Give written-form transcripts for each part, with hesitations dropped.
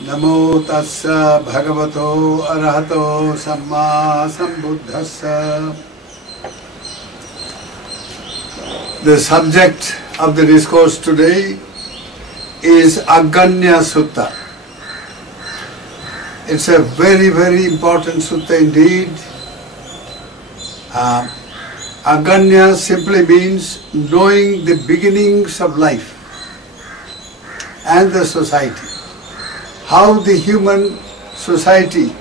Namo tassa bhagavato arahato samma sambuddhassa. The subject of the discourse today is Aganya Sutta. It's a very, very important sutta indeed. Aganya simply means knowing the beginnings of life and the society. How the human society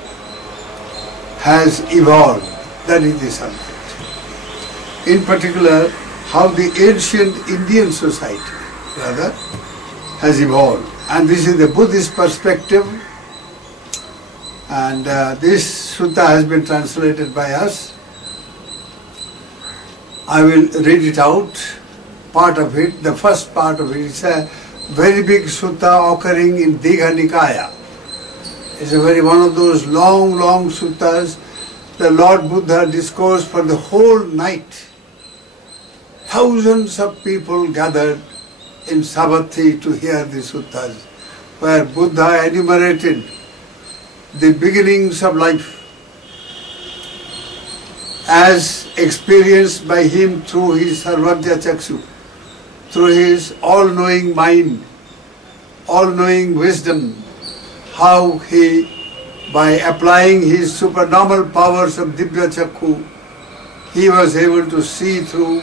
has evolved, that is the subject. In particular, how the ancient Indian society, rather, has evolved. And this is the Buddhist perspective. And this sutta has been translated by us. I will read it out, part of it, the first part of it. It's a very big sutta occurring in Digha Nikaya. It's one of those long suttas. The Lord Buddha discoursed for the whole night. Thousands of people gathered in Savatthi to hear the suttas, where Buddha enumerated the beginnings of life as experienced by him through his Sarvagya Chakshu, through his all-knowing mind, all-knowing wisdom, how he, by applying his supernormal powers of Divya Chakhu, he was able to see through.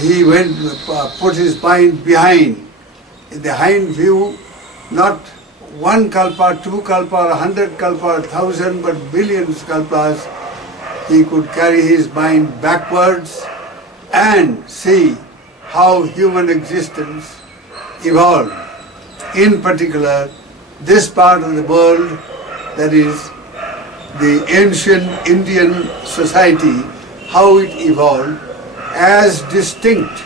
He put his mind behind, in the hind view, not one kalpa, two kalpa, 100 kalpa, 1,000, but billions kalpas. He could carry his mind backwards and see how human existence evolved. In particular, this part of the world, that is the ancient Indian society, how it evolved as distinct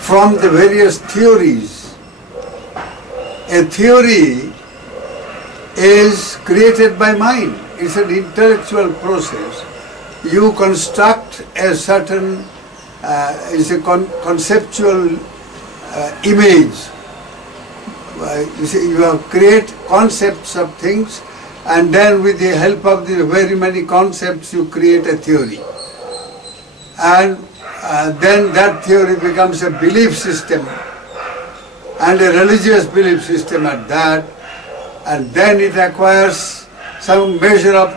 from the various theories. A theory is created by mind. It's an intellectual process. You construct a certain, conceptual image. You create concepts of things, and then with the help of the very many concepts you create a theory. And then that theory becomes a belief system, and a religious belief system at that, and then it acquires some measure of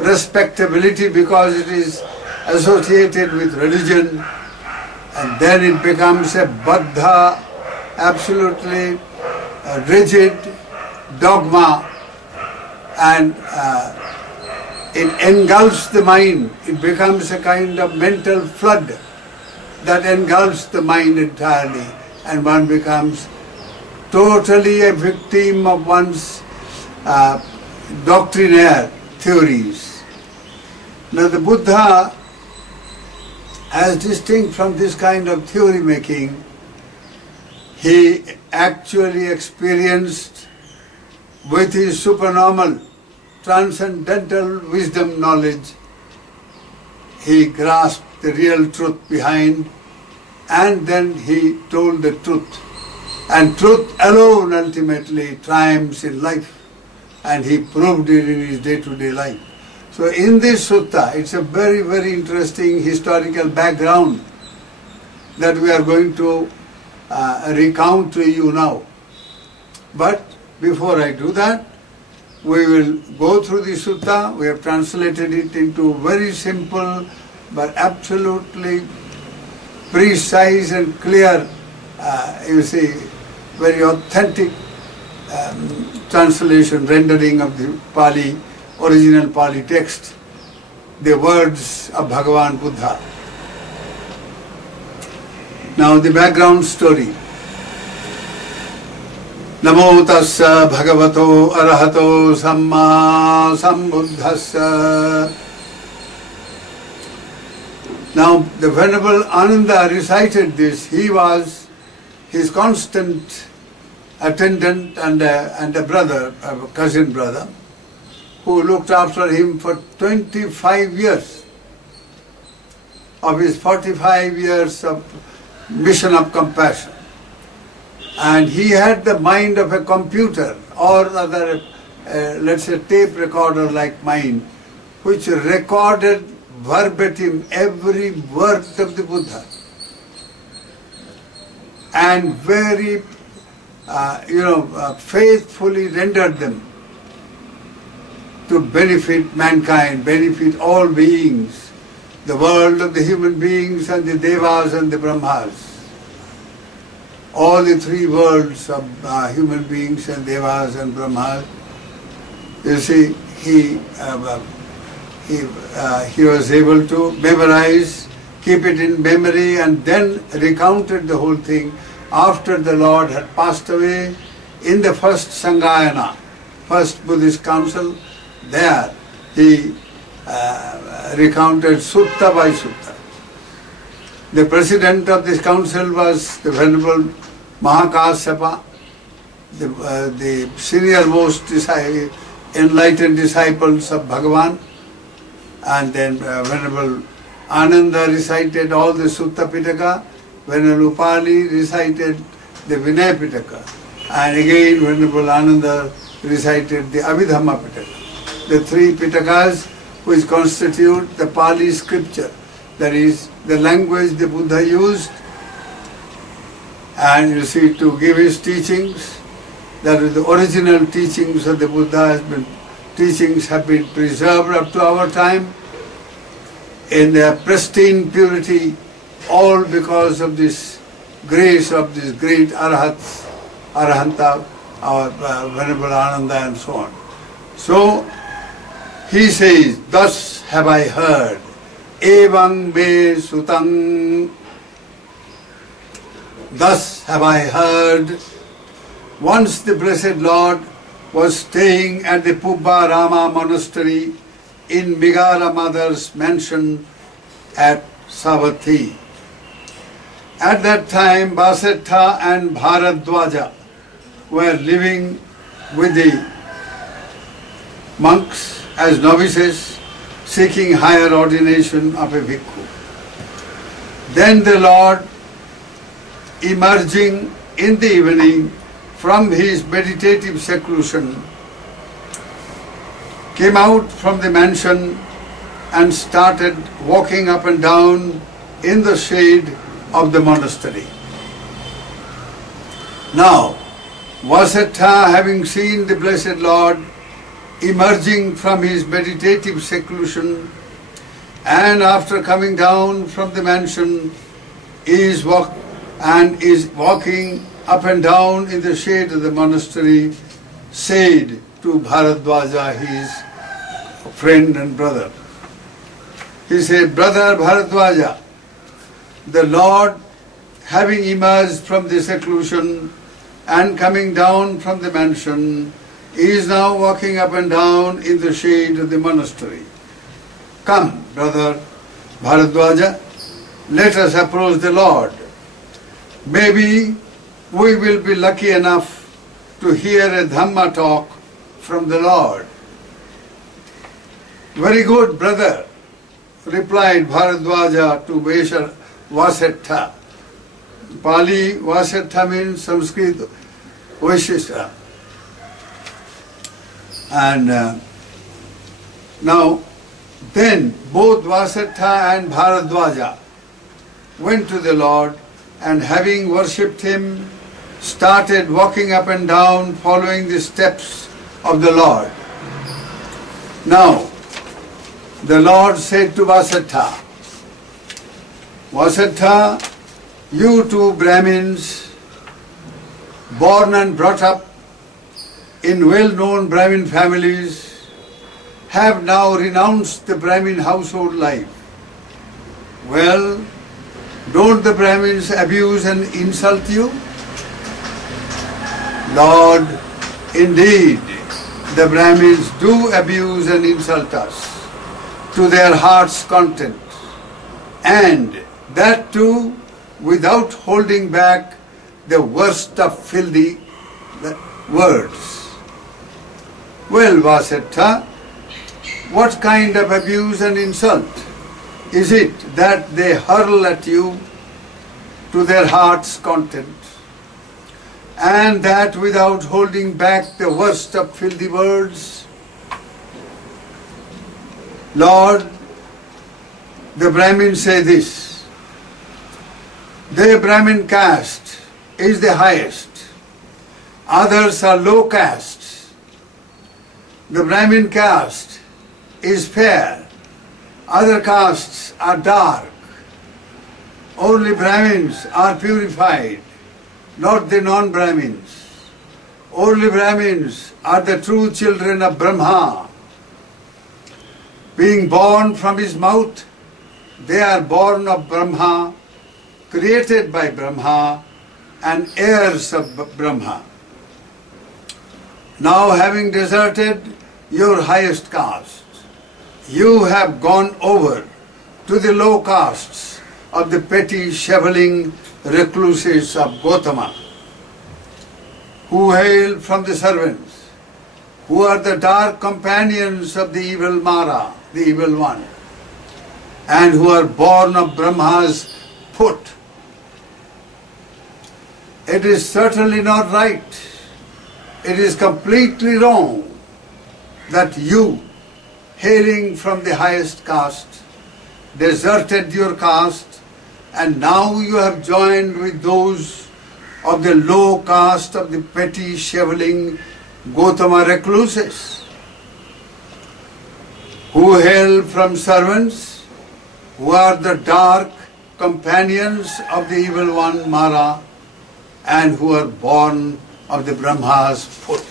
respectability because it is associated with religion, and then it becomes a baddha, absolutely rigid dogma, and it engulfs the mind. It becomes a kind of mental flood that engulfs the mind entirely, and one becomes totally a victim of one's doctrinaire theories. Now the Buddha, as distinct from this kind of theory making, he actually experienced with his supernormal, transcendental wisdom knowledge, he grasped the real truth behind, and then he told the truth. And truth alone ultimately triumphs in life, and he proved it in his day-to-day life. So in this sutta, it's a very, very interesting historical background that we are going to recount to you now. But before I do that, we will go through the sutta. We have translated it into very simple but absolutely precise and clear, very authentic translation, rendering of the Pali, original Pali text, the words of Bhagavan Buddha. Now the background story. Namo tassa bhagavato arahato samma sambuddhassa. Now the Venerable Ananda recited this. He was his constant attendant and a brother, a cousin brother, who looked after him for 25 years of his 45 years of mission of compassion. And he had the mind of a computer or other, let's say, tape recorder like mine, which recorded verbatim every word of the Buddha and very, faithfully rendered them to benefit mankind, benefit all beings, the world of the human beings and the devas and the brahmas. All the three worlds of human beings and devas and brahmas. You see, he was able to memorize, keep it in memory, and then recounted the whole thing after the Lord had passed away in the first Sanghayana, first Buddhist council. There he recounted sutta by sutta. The president of this council was the Venerable Maha, the senior most enlightened disciples of Bhagavan. And then Venerable Ananda recited all the Sutta Pitaka, Venerable Upali recited the Vinaya Pitaka, and again Venerable Ananda recited the Abhidhamma Pitaka. The three Pitakas which constitute the Pali scripture, that is the language the Buddha used, and you see, to give his teachings, that is the original teachings of the Buddha teachings have been preserved up to our time in their pristine purity, all because of this grace of this great Arahanta, our Venerable Ananda and so on. So, he says, thus have I heard, evang me sutang, thus have I heard. Once the Blessed Lord was staying at the Pubba Rama monastery in Migara Mother's mansion at Savatthi. At that time, Vasettha and Bharadwaja were living with the monks as novices, seeking higher ordination of a bhikkhu. Then the Lord, emerging in the evening from his meditative seclusion, came out from the mansion and started walking up and down in the shade of the monastery. Now, Vasettha, having seen the Blessed Lord emerging from his meditative seclusion, and after coming down from the mansion, is walking up and down in the shade of the monastery, said to Bharadwaja, his friend and brother. He said, Brother Bharadwaja, the Lord, having emerged from the seclusion and coming down from the mansion, is now walking up and down in the shade of the monastery. Come, brother Bharadwaja, let us approach the Lord. Maybe we will be lucky enough to hear a Dhamma talk from the Lord. Very good, brother, replied Bharadwaja to Vasettha. Pali Vasettha means Sanskrit Vaishishta. And now, then both Vasettha and Bharadwaja went to the Lord, and having worshipped him, started walking up and down following the steps of the Lord. Now, the Lord said to Vasettha, Vasettha, you two Brahmins, born and brought up in well-known Brahmin families, have now renounced the Brahmin household life. Well, don't the Brahmins abuse and insult you? Lord, indeed, the Brahmins do abuse and insult us to their heart's content, and that too without holding back the worst of filthy words. Well, Vasettha, what kind of abuse and insult is it that they hurl at you to their heart's content? and that without holding back the worst of filthy words. Lord, the Brahmins say this: the Brahmin caste is the highest, others are low castes. The Brahmin caste is fair, other castes are dark. Only Brahmins are purified, not the non-Brahmins. Only Brahmins are the true children of Brahma. Being born from his mouth, they are born of Brahma, created by Brahma, and heirs of Brahma. Now, having deserted your highest caste, you have gone over to the low castes of the petty, shoveling recluses of Gautama, who hail from the servants, who are the dark companions of the evil Mara, the evil one, and who are born of Brahma's foot. It is certainly not right. It is completely wrong that you, hailing from the highest caste, deserted your caste, and now you have joined with those of the low caste of the petty, shoveling Gautama recluses, who hail from servants, who are the dark companions of the evil one Mara, and who are born of the Brahma's foot.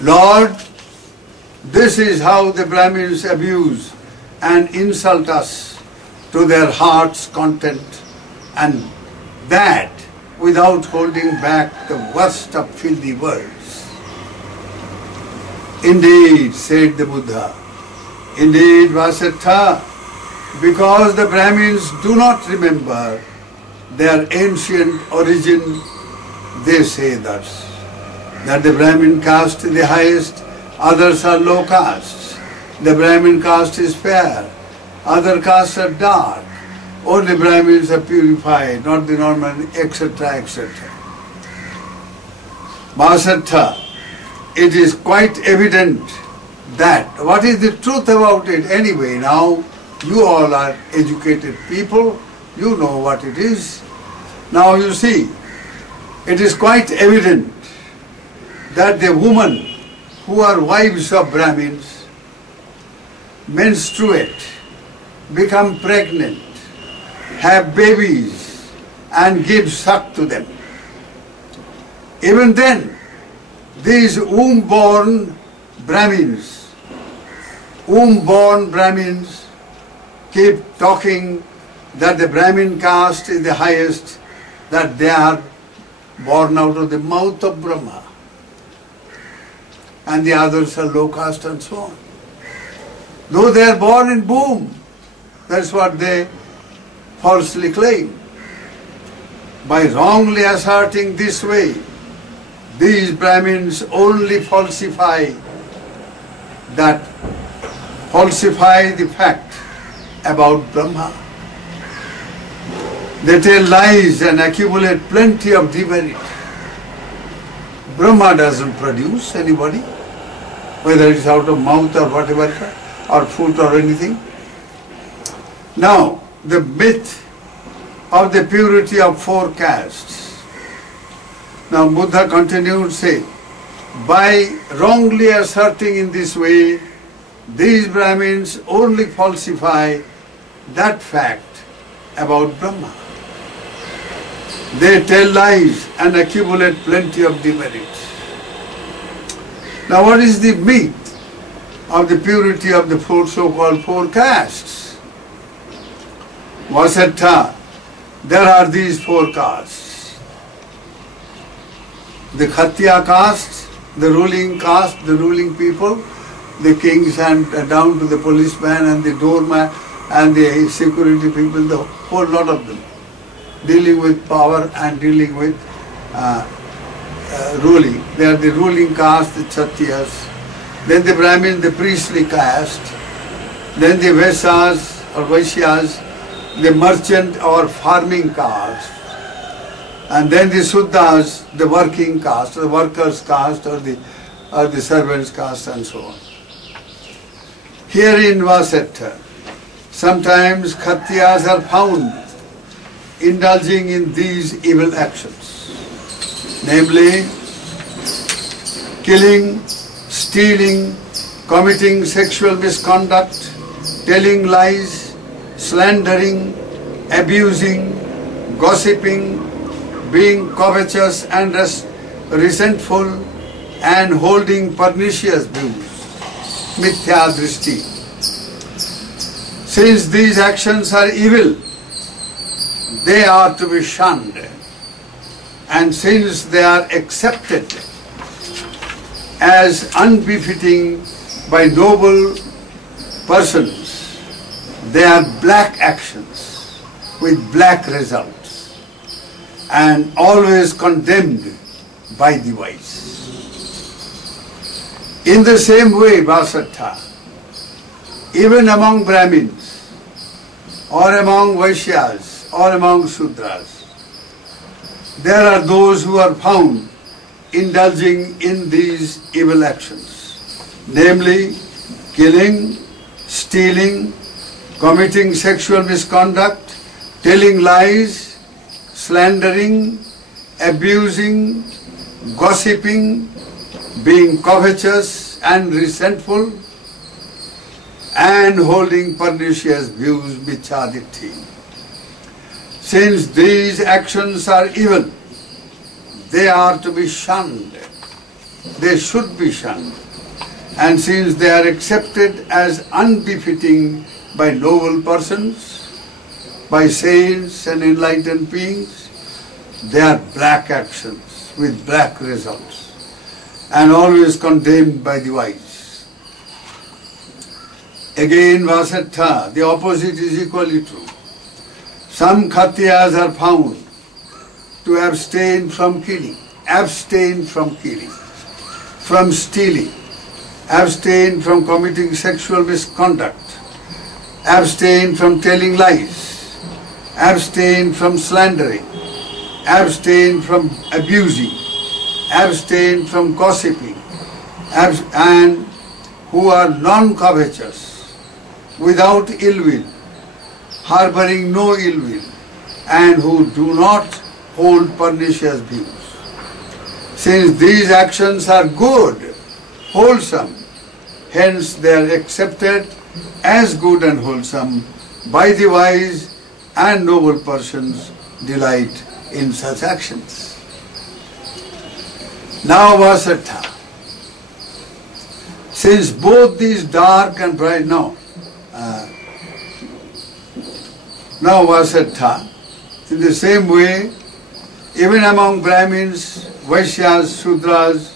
Lord, this is how the Brahmins abuse and insult us to their heart's content, and that without holding back the worst of filthy words. Indeed, said the Buddha, indeed, Vasattha, because the Brahmins do not remember their ancient origin, they say thus, that the Brahmin caste is the highest, others are low castes. The Brahmin caste is fair, other castes are dark. Only Brahmins are purified, not the normal, etc., etc. Vasattha, it is quite evident that, what is the truth about it anyway now? You all are educated people, you know what it is. Now you see, it is quite evident that the women who are wives of Brahmins menstruate, become pregnant, have babies and give suck to them. Even then, these womb-born Brahmins keep talking that the Brahmin caste is the highest, that they are born out of the mouth of Brahma, and the others are low caste and so on. Though they are born in womb, that's what they falsely claim. By wrongly asserting this way, these Brahmins only falsify the fact about Brahma. They tell lies and accumulate plenty of demerit. Brahma doesn't produce anybody, whether it's out of mouth or whatever, or foot or anything. Now, the myth of the purity of four castes. Now, Buddha continued saying, by wrongly asserting in this way, these Brahmins only falsify that fact about Brahma. They tell lies and accumulate plenty of demerits. Now, what is the myth of the purity of the four so-called four castes? Vasattha, there are these four castes. The Kshatriya caste, the ruling caste, the ruling people, the kings and down to the policeman and the doorman and the security people, the whole lot of them, dealing with power and dealing with ruling. They are the ruling caste, the Kshatriyas. Then the Brahmin, the priestly caste. Then the Vaishyas or Vaishyas, the merchant or farming caste, and then the Suddhas, the working caste, the workers' caste, or the servants' caste, and so on. Here in Vasetta, sometimes Khatriyas are found indulging in these evil actions, namely killing, stealing, committing sexual misconduct, telling lies, slandering, abusing, gossiping, being covetous and resentful, and holding pernicious views, mithya drishti. Since these actions are evil, they are to be shunned, and since they are accepted as unbefitting by noble persons, they are black actions with black results and always condemned by the wise. In the same way, Vasattha, even among Brahmins or among Vaishyas or among Sudras, there are those who are found indulging in these evil actions, namely killing, stealing, committing sexual misconduct, telling lies, slandering, abusing, gossiping, being covetous and resentful, and holding pernicious views, mithya-ditti. Since these actions are evil, they are to be shunned. They should be shunned. And since they are accepted as unbefitting by noble persons, by saints and enlightened beings, they are black actions with black results and always condemned by the wise. Again, Vasattha, the opposite is equally true. Some Khatriyas are found to abstain from killing, from stealing, abstain from committing sexual misconduct, abstain from telling lies, abstain from slandering, abstain from abusing, abstain from gossiping, and who are non-covetous, without ill will, harboring no ill will, and who do not hold pernicious views. Since these actions are good, wholesome, hence they are accepted as good and wholesome by the wise, and noble persons delight in such actions. Now Vasattha, since both these dark and bright, now Vasattha, in the same way, even among Brahmins, Vaishyas, Sudras,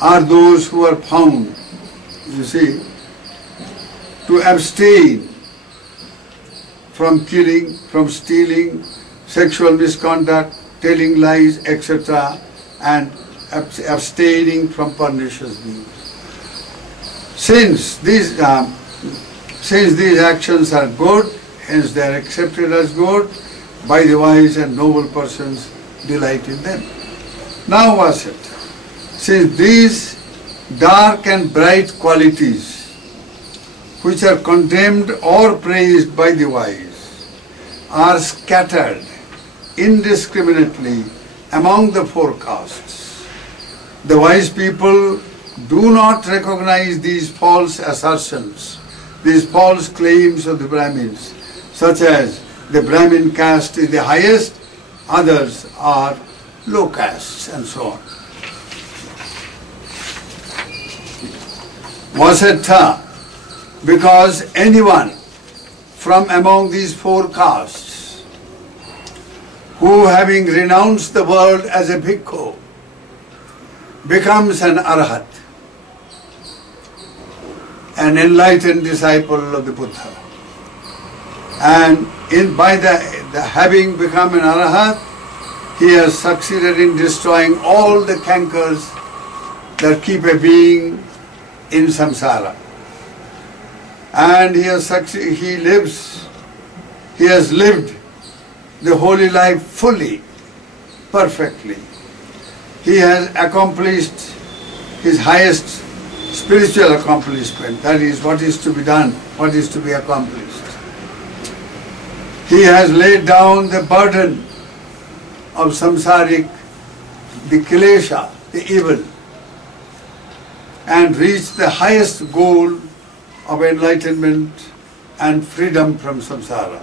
are those who are found, you see, to abstain from killing, from stealing, sexual misconduct, telling lies, etc., and abstaining from pernicious views. Since these actions are good, hence they are accepted as good by the wise, and noble persons delight in them. Now Vasattha, since these dark and bright qualities, which are condemned or praised by the wise, are scattered indiscriminately among the four castes, the wise people do not recognize these false assertions, these false claims of the Brahmins, such as the Brahmin caste is the highest, others are low castes, and so on. Vasattha, because anyone from among these four castes who, having renounced the world as a bhikkhu, becomes an arhat, an enlightened disciple of the Buddha, and by having become an arhat, he has succeeded in destroying all the cankers that keep a being in samsara. And he lives He has lived the holy life fully, perfectly. He has accomplished his highest spiritual accomplishment, that is what is to be done, what is to be accomplished. He has laid down the burden of samsaric, the kilesha, the evil, and reached the highest goal of enlightenment and freedom from samsara.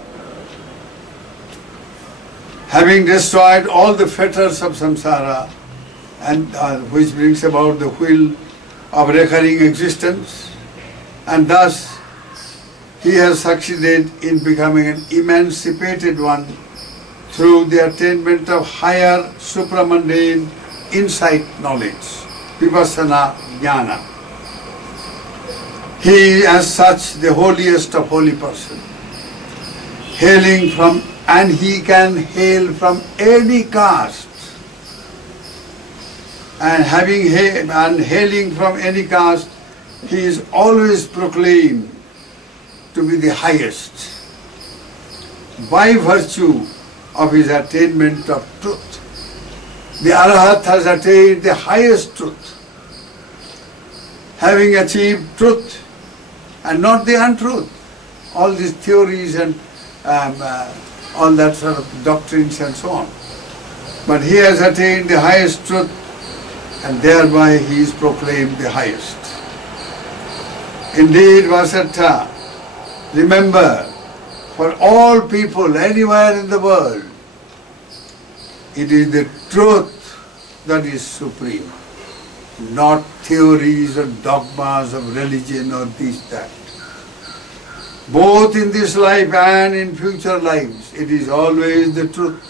Having destroyed all the fetters of samsara, and which brings about the wheel of recurring existence, and thus he has succeeded in becoming an emancipated one through the attainment of higher supramundane insight knowledge, vipassana jnana. He is as such the holiest of holy person, hailing from, and he can hail from any caste, and hailing from any caste, he is always proclaimed to be the highest by virtue of his attainment of truth. The Arahat has attained the highest truth, having achieved truth and not the untruth. All these theories and all that sort of doctrines and so on. But he has attained the highest truth, and thereby he is proclaimed the highest. Indeed, Vasatha, remember, for all people anywhere in the world, it is the truth that is supreme, not theories or dogmas of religion or this, that. Both in this life and in future lives, it is always the truth.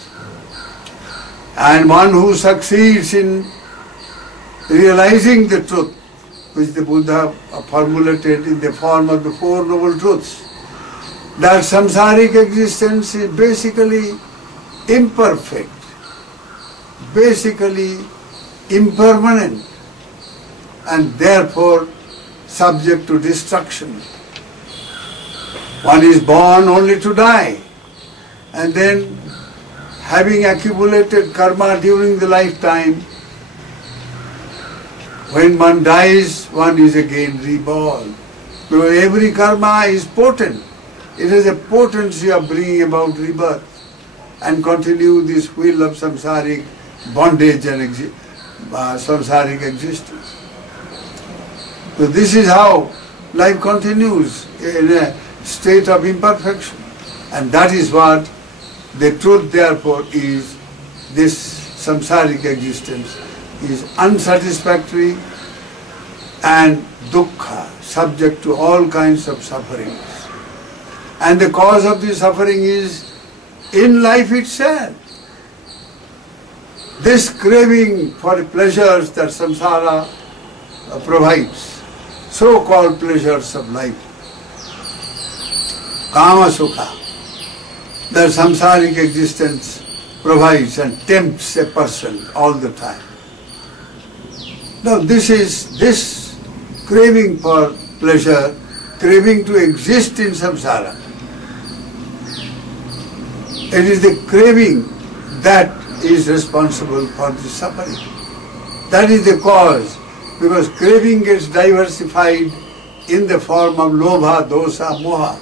And one who succeeds in realizing the truth, which the Buddha formulated in the form of the Four Noble Truths, that samsaric existence is basically imperfect, basically impermanent, and therefore subject to destruction. One is born only to die, and then having accumulated karma during the lifetime, when one dies, one is again reborn. Because every karma is potent. It has a potency of bringing about rebirth and continue this wheel of samsaric bondage and samsaric existence. So this is how life continues in a state of imperfection. And that is what the truth therefore is. This samsaric existence is unsatisfactory and dukkha, subject to all kinds of sufferings. And the cause of the suffering is in life itself. This craving for pleasures that samsara provides, so-called pleasures of life, kama sukha, that samsaric existence provides and tempts a person all the time. Now this craving for pleasure, craving to exist in samsara, it is the craving that is responsible for the suffering. That is the cause, because craving gets diversified in the form of lobha, dosa, moha,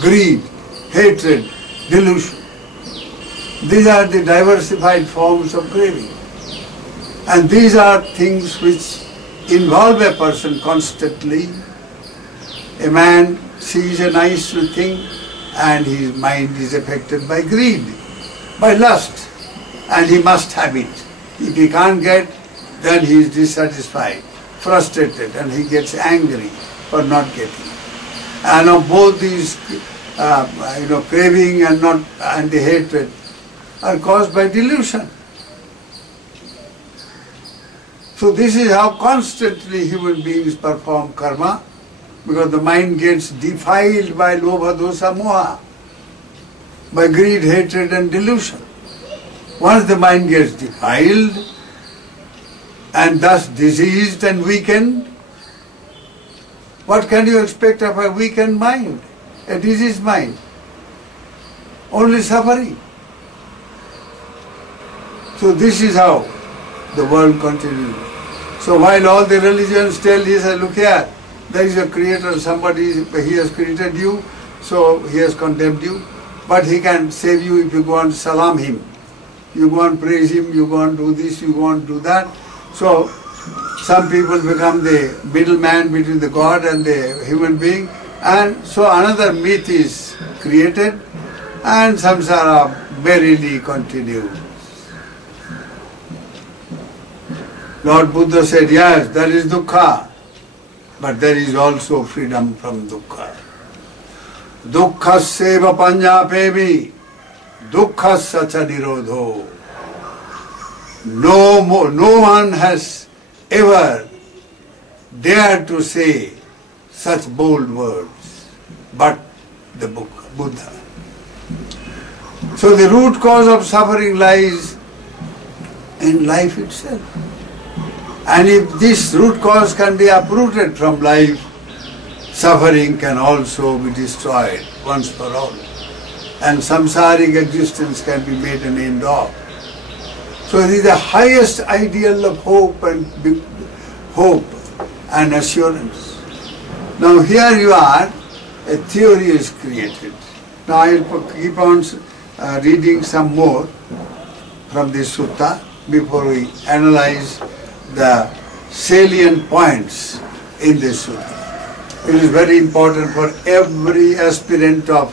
greed, hatred, delusion. These are the diversified forms of craving. And these are things which involve a person constantly. A man sees a nice thing and his mind is affected by greed, by lust, and he must have it. If he can't get, then he is dissatisfied, frustrated, and he gets angry for not getting. And of both these, craving and the hatred are caused by delusion. So this is how constantly human beings perform karma, because the mind gets defiled by lobha, dosa, moha, by greed, hatred and delusion. Once the mind gets defiled and thus diseased and weakened, what can you expect of a weakened mind, a diseased mind? Only suffering. So this is how the world continues. So while all the religions tell you, look here, there is a creator, somebody, he has created you, so he has condemned you, but he can save you if you go and salam him. You go and praise him, you go and do this, you go and do that. So some people become the middleman between the God and the human being, and so another myth is created, and samsara merrily continues. Lord Buddha said, yes, there is dukkha, but there is also freedom from dukkha. Dukkhaseva panjapemi, dukkhasacha nirodho. No one has ever dared to say such bold words, but the Buddha. So the root cause of suffering lies in life itself. And if this root cause can be uprooted from life, suffering can also be destroyed once for all. And samsaric existence can be made an end of. So it is the highest ideal of hope and assurance. Now here you are, a theory is created. Now I will keep on reading some more from this sutta before we analyze the salient points in this sutta. It is very important for every aspirant of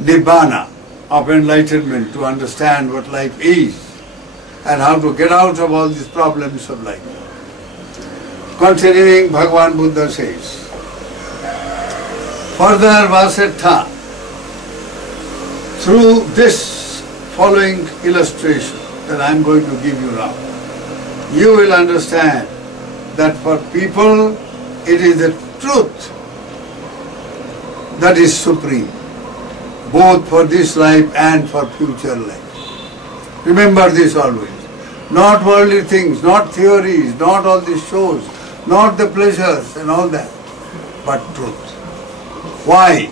nibbana, of enlightenment, to understand what life is and how to get out of all these problems of life. Continuing, Bhagavan Buddha says, further Vasetha, through this following illustration that I am going to give you now, you will understand that for people it is the truth that is supreme, both for this life and for future life. Remember this always. Not worldly things, not theories, not all these shows, not the pleasures and all that, but truth. Why?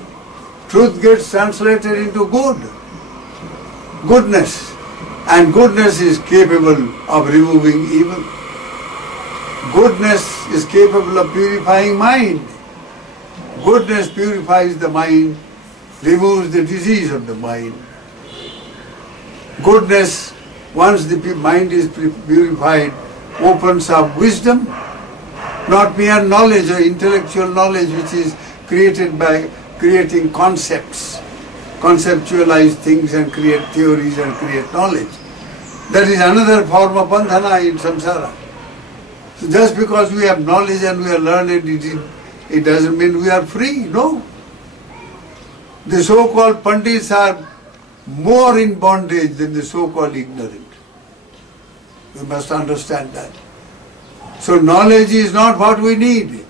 Truth gets translated into good, goodness. And goodness is capable of removing evil. Goodness is capable of purifying mind. Goodness purifies the mind, removes the disease of the mind. Goodness, once the mind is purified, opens up wisdom, not mere knowledge or intellectual knowledge which is created by creating concepts. Conceptualize things and create theories and create knowledge. That is another form of bandhana in samsara. So just because we have knowledge and we are learned, it doesn't mean we are free, no. The so-called pandits are more in bondage than the so-called ignorant. We must understand that. So knowledge is not what we need.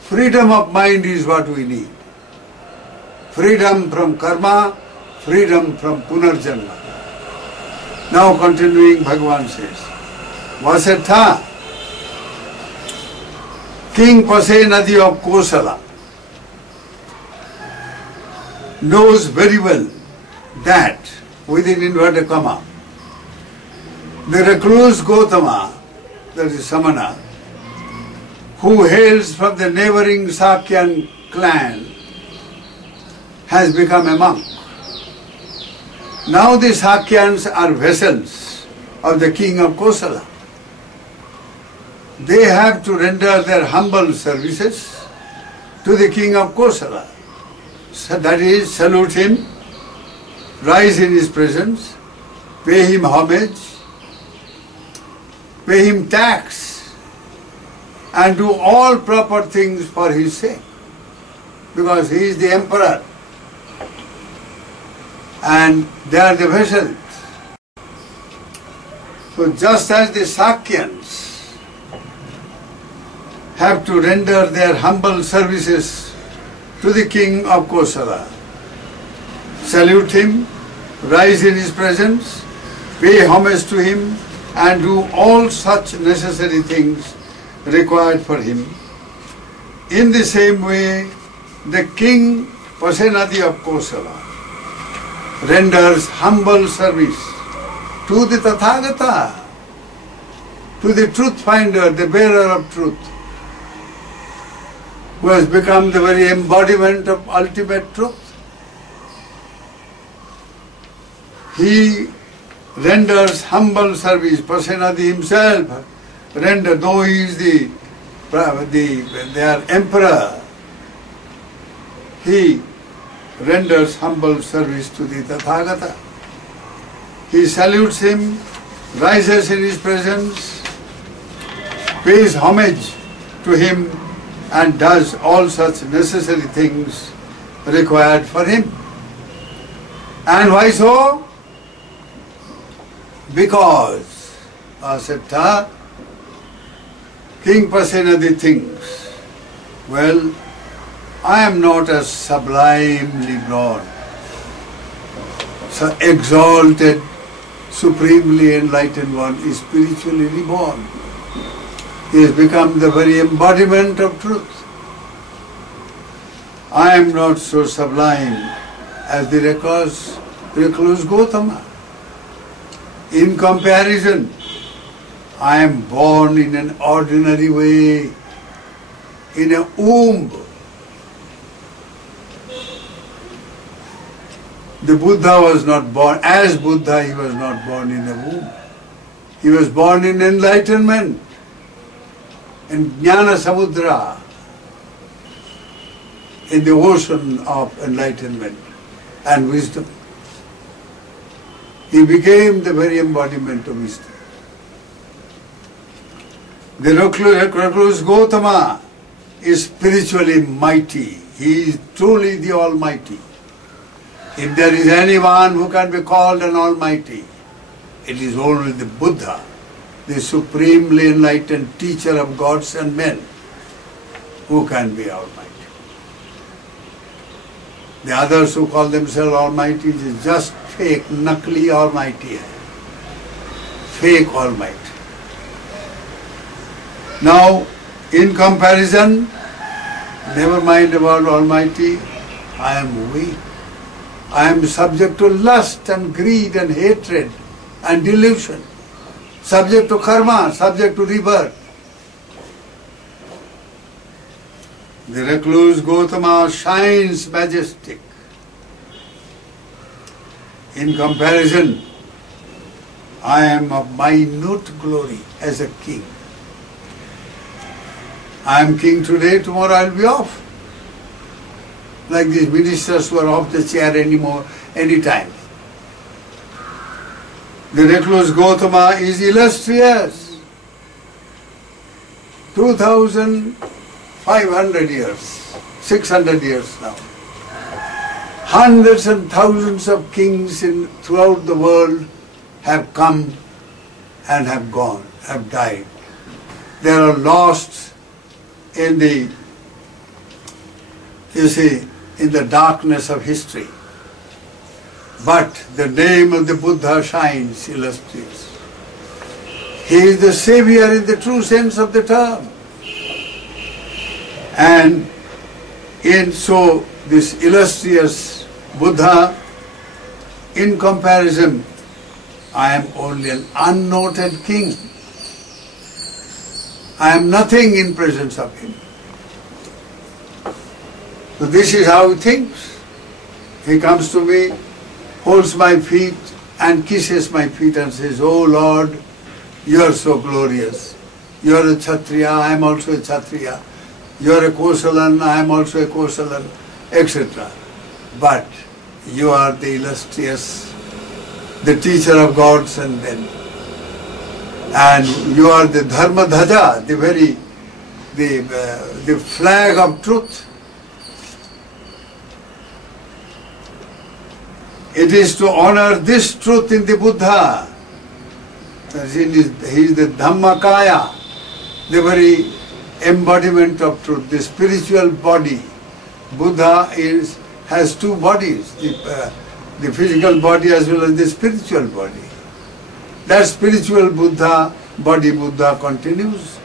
Freedom of mind is what we need. Freedom from karma, freedom from punarjanma. Now continuing, Bhagavan says, Vasetha, King Pasenadi of Kosala, knows very well that, within inverted comma, the recluse Gotama, that is Samana, who hails from the neighboring Sakyan clan, has become a monk. Now the Sakyans are vessels of the king of Kosala. They have to render their humble services to the king of Kosala. So that is, salute him, rise in his presence, pay him homage, pay him tax, and do all proper things for his sake. Because he is the emperor and they are the vessels. So just as the Sakyans have to render their humble services to the king of Kosala, salute him, rise in his presence, pay homage to him, and do all such necessary things required for him. In the same way, the king Pasenadi of Kosala renders humble service to the Tathagata, to the truth finder, the bearer of truth, who has become the very embodiment of ultimate truth. He renders humble service. Pasenadi himself renders, though he is their emperor, he renders humble service to the Tathagata. He salutes him, rises in his presence, pays homage to him, and does all such necessary things required for him. And why so? Because Asetta, King Pasenadi thinks, well, I am not as sublimely born, so exalted, supremely enlightened one is spiritually reborn. He has become the very embodiment of truth. I am not so sublime as the recluse Gautama. In comparison, I am born in an ordinary way, in a womb. The Buddha was not born, as Buddha he was not born in a womb. He was born in enlightenment, in Jnana Samudra, in the ocean of enlightenment and wisdom. He became the very embodiment of wisdom. The recluse Gautama is spiritually mighty. He is truly the Almighty. If there is anyone who can be called an Almighty, it is only the Buddha, the supremely enlightened teacher of gods and men, who can be Almighty. The others who call themselves Almighty is just fake, nakli Almighty. Fake Almighty. Now, in comparison, never mind about Almighty, I am weak. I am subject to lust and greed and hatred and delusion, subject to karma, subject to rebirth. The recluse Gautama shines majestic. In comparison, I am of minute glory as a king. I am king today, tomorrow I will be off. Like these ministers who are off the chair anytime. The recluse Gautama is illustrious. 2,500 years, 600 years now. Hundreds and thousands of kings throughout the world have come and have gone, have died. They are lost in the darkness of history. But the name of the Buddha shines illustrious. He is the savior in the true sense of the term. And so this illustrious Buddha, in comparison, I am only an unnoted king. I am nothing in presence of him. So this is how he thinks. He comes to me, holds my feet and kisses my feet and says, "Oh Lord, you are so glorious. You are a Kshatriya, I am also a Kshatriya. You are a Kosalan, I am also a Kosalan," etc. But you are the illustrious, the teacher of gods and men. And you are the Dharma Dhaja, the flag of truth. It is to honor this truth in the Buddha. He is the Dhammakaya, the very embodiment of truth, the spiritual body. Buddha has two bodies, the physical body as well as the spiritual body. That spiritual Buddha, body Buddha continues.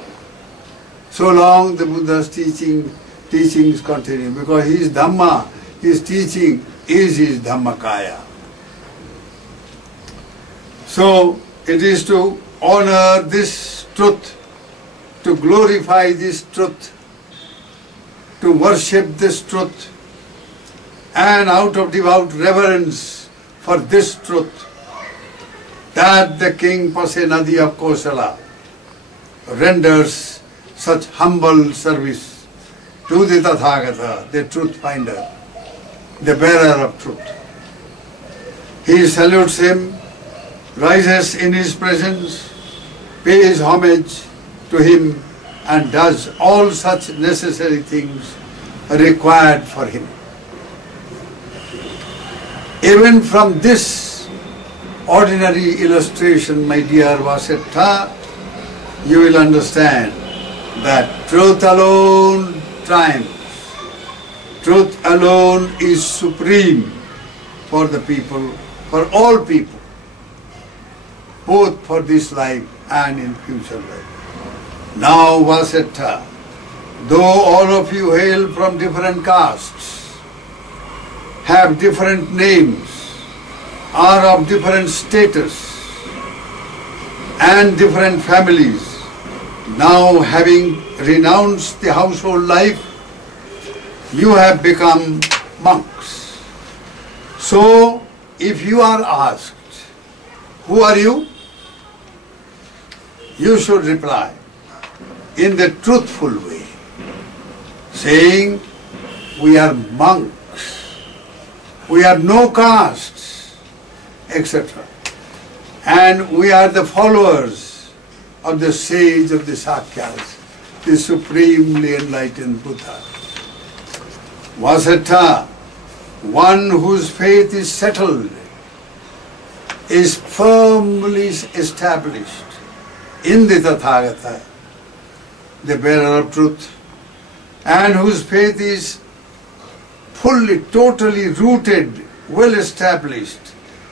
So long the Buddha's teachings continue, because his Dhamma, his teaching is his Dhammakaya. So it is to honor this truth, to glorify this truth, to worship this truth, and out of devout reverence for this truth, that the King Pasenadi of Kosala renders such humble service to the Tathagata, the truth finder, the bearer of truth. He salutes him, rises in his presence, pays homage to him, and does all such necessary things required for him. Even from this ordinary illustration, my dear Vasettha, you will understand that truth alone triumphs. Truth alone is supreme for the people, for all people, both for this life and in future life. Now, Vasettha, though all of you hail from different castes, have different names, are of different status and different families, now having renounced the household life, you have become monks. So, if you are asked, who are you? You should reply in the truthful way, saying, we are monks, we have no castes, etc. And we are the followers of the sage of the Sakyas, the supremely enlightened Buddha. Vasettha, one whose faith is settled, is firmly established in the Tathagata, the bearer of truth, and whose faith is fully, totally rooted, well established,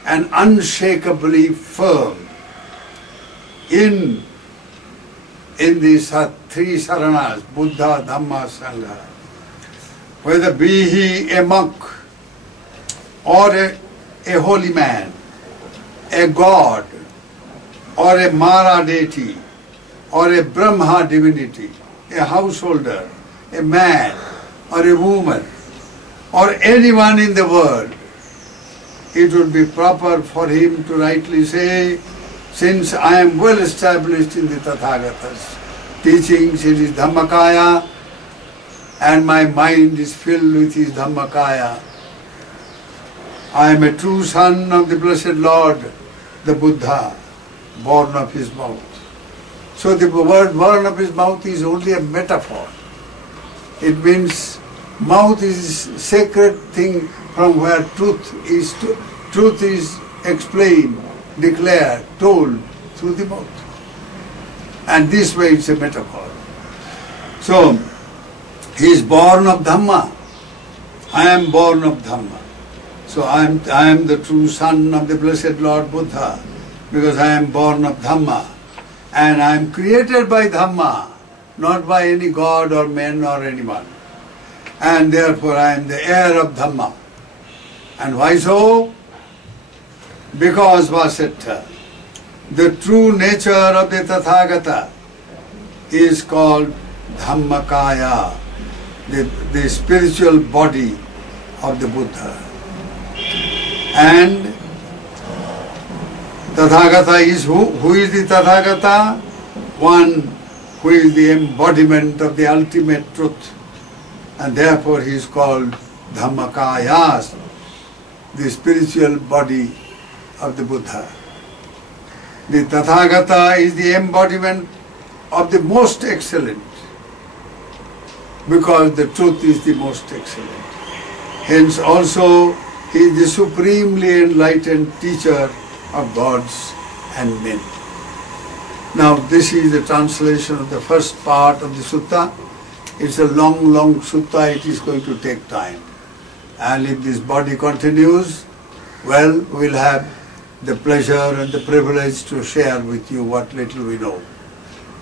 and unshakably firm in these three saranas, Buddha, Dhamma, Sangha. Whether be he a monk or a holy man, a god or a Mara deity or a Brahma divinity, a householder, a man or a woman or anyone in the world, it would be proper for him to rightly say, since I am well established in the Tathagata's teachings, in his Dhammakaya, and my mind is filled with his Dhammakaya, I am a true son of the Blessed Lord, the Buddha, born of his mouth. So the word born of his mouth is only a metaphor. It means mouth is sacred thing from where truth is explained, declared, told through the mouth. And this way it's a metaphor. So, he is born of Dhamma. I am born of Dhamma. So I am the true son of the Blessed Lord Buddha, because I am born of Dhamma. And I am created by Dhamma, not by any god or man or anyone. And therefore I am the heir of Dhamma. And why so? Because, Vasettha, the true nature of the Tathagata is called Dhammakaya, the spiritual body of the Buddha. And Tathagata is who? Who is the Tathagata? One who is the embodiment of the ultimate truth. And therefore he is called Dhammakaya, the spiritual body of the Buddha. The Tathagata is the embodiment of the most excellent, because the truth is the most excellent. Hence also he is the supremely enlightened teacher of gods and men. Now this is the translation of the first part of the sutta. It's a long sutta, it is going to take time. And if this body continues, well, we'll have the pleasure and the privilege to share with you what little we know.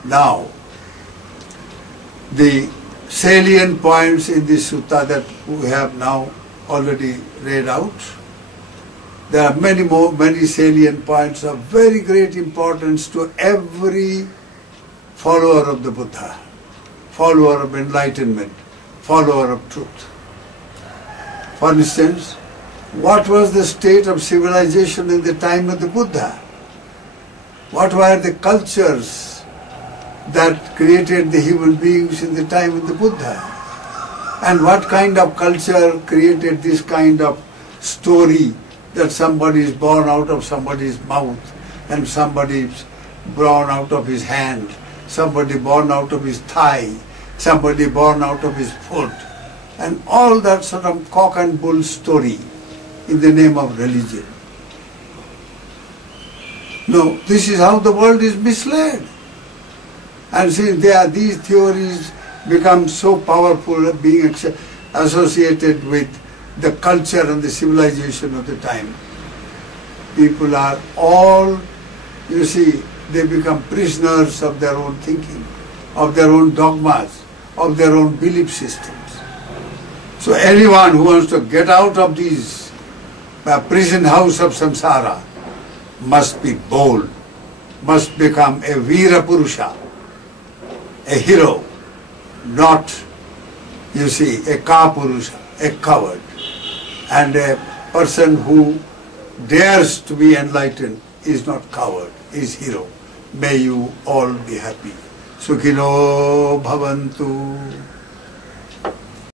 Now, the salient points in this sutta that we have now already read out. There are many salient points of very great importance to every follower of the Buddha, follower of enlightenment, follower of truth. For instance, what was the state of civilization in the time of the Buddha? What were the cultures that created the human beings in the time of the Buddha? And what kind of culture created this kind of story that somebody is born out of somebody's mouth, and somebody is born out of his hand, somebody born out of his thigh, somebody born out of his foot, and all that sort of cock and bull story in the name of religion. No, this is how the world is misled. And since these theories become so powerful, being associated with the culture and the civilization of the time, people are all, you see, they become prisoners of their own thinking, of their own dogmas, of their own belief systems. So anyone who wants to get out of these prison house of samsara must be bold, must become a Veera Purusha, a hero, not, you see, a Kapurusha, a coward. And a person who dares to be enlightened is not coward, is hero. May you all be happy. Sukhino bhavantu.